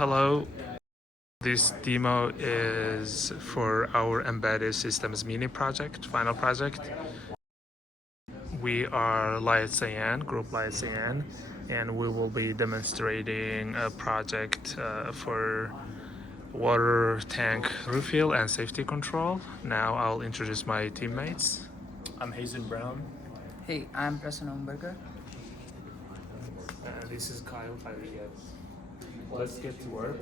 Hello, this demo is for our embedded systems mini project, final project. We are LICN, Group LICN, and we will be demonstrating a project for water tank refill and safety control. Now I'll introduce my teammates. I'm Hazen Brown. Hey, I'm Prasanna Umberger. This is Kyle Fayed. Let's get to work.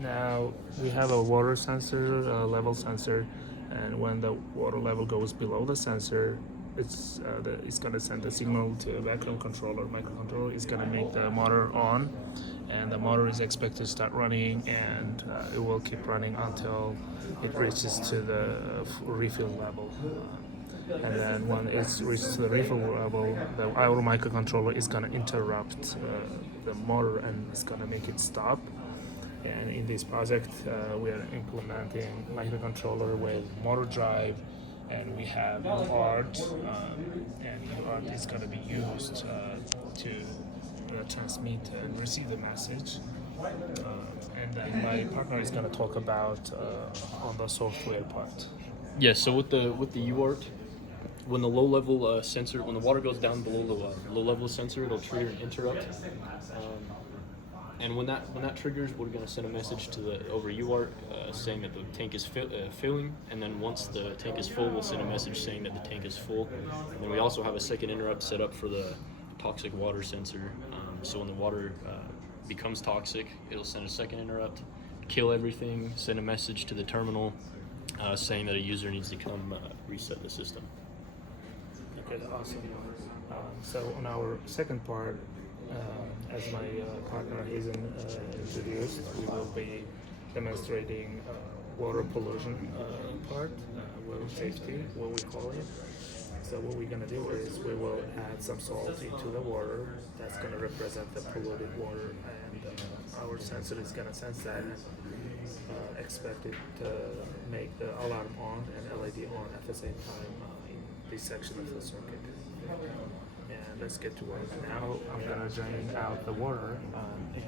Now we have a water sensor, level sensor, and when the water level goes below the sensor, it's going to send a signal to a vacuum controller. Microcontroller is going to make the motor on, and the motor is expected to start running, and it will keep running until it reaches to the refill level. And then when it reaches the refill level, our microcontroller is going to interrupt the motor and it's going to make it stop. And in this project, we are implementing microcontroller with motor drive, and we have UART, and UART is going to be used to transmit and receive the message. And then my partner is going to talk about on the software part. Yeah, so with the UART, when the low level sensor, when the water goes down below the low level sensor, it'll trigger an interrupt. And when that triggers, we're going to send a message to over UART saying that the tank is filling. And then once the tank is full, we'll send a message saying that the tank is full. And then we also have a second interrupt set up for the toxic water sensor. So when the water becomes toxic, it'll send a second interrupt, kill everything, send a message to the terminal saying that a user needs to come reset the system. Okay, awesome. So on our second part, as my partner Hazen introduced, we will be demonstrating water pollution part, water safety, what we call it. So what we're gonna do is we will add some salt into the water. That's gonna represent the polluted water, and our sensor is gonna sense that and expect it to make the alarm on and LED on at the same time in this section of the circuit. And let's get to work. Now I'm gonna drain out the water,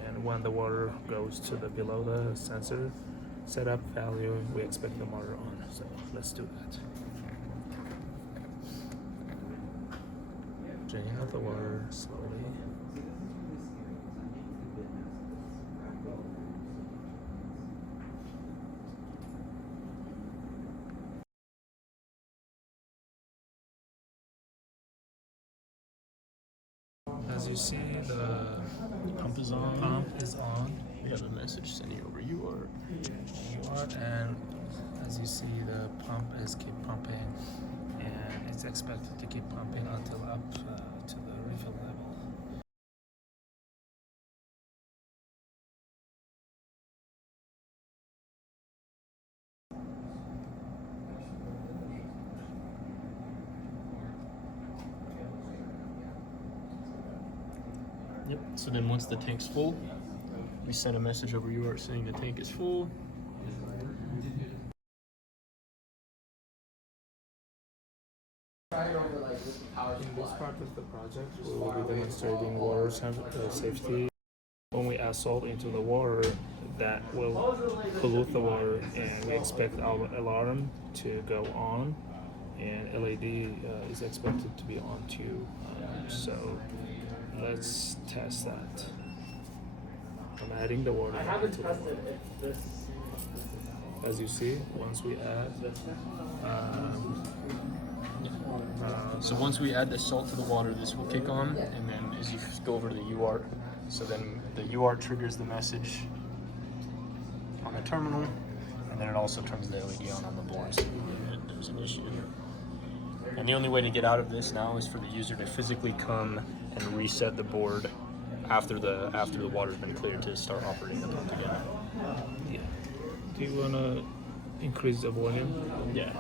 and when the water goes to the below the sensor setup value, we expect the motor on. So let's do that. Draining out the water slowly. As you see, the Pump is on. pump is on. We have a message sending over UART. And as you see, the pump is keep pumping, and it's expected to keep pumping until up to the refill level. Yep. So then once the tank's full, we send a message over UART saying the tank is full. In this part of the project, we will be demonstrating water safety. When we add salt into the water, that will pollute the water, and we expect our alarm to go on, and LED is expected to be on too. So let's test that. I'm adding the water into the water. As you see, once we add, So once we add the salt to the water, this will kick on, and then as you go over to the UART, so then the UART triggers the message on the terminal, and then it also turns the LED on the board, so there's an issue. And the only way to get out of this now is for the user to physically come and reset the board after the water's been cleared to start operating the pump again. yeah. Do you wanna increase the volume? Yeah.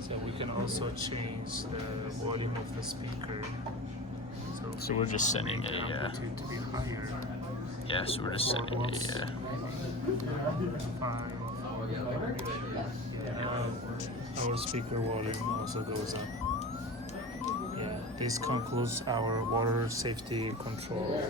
So we can also change the volume of the speaker. So we're just setting the a amplitude to be higher. yeah. So we're just setting a Our speaker volume also goes up. Yeah, this concludes our water safety control